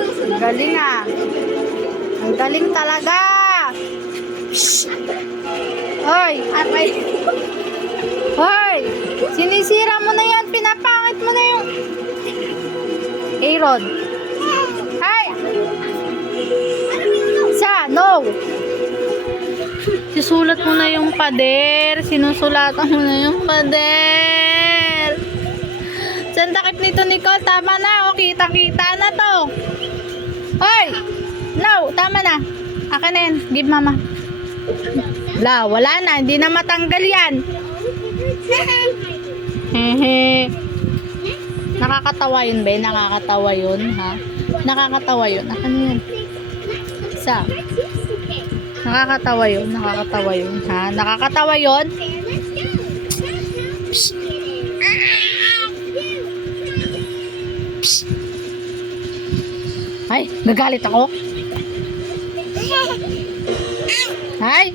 Ang galing ah. Ang galing talaga. Hoy. Hoy. Sinisira mo na yan. Pinapangit mo na yung Aaron. Hi. No. Sisulat mo na yung pader. Sinusulatan mo na yung pader. Saan takip nito, Nicole? Tama na. O, kita-kita na to. Hoy! No, tama na. Akin na yan. Give mama. Wala na. Hindi na matanggal yan. Hehe. Nakakatawa yun, be? Nakakatawa yun, ha? Nakakatawa yun. Akin na yan. Isa. Nakakatawa yun, ha? Nakakatawa yun. Psst. Psst. Ay, nagalit ako. Ay.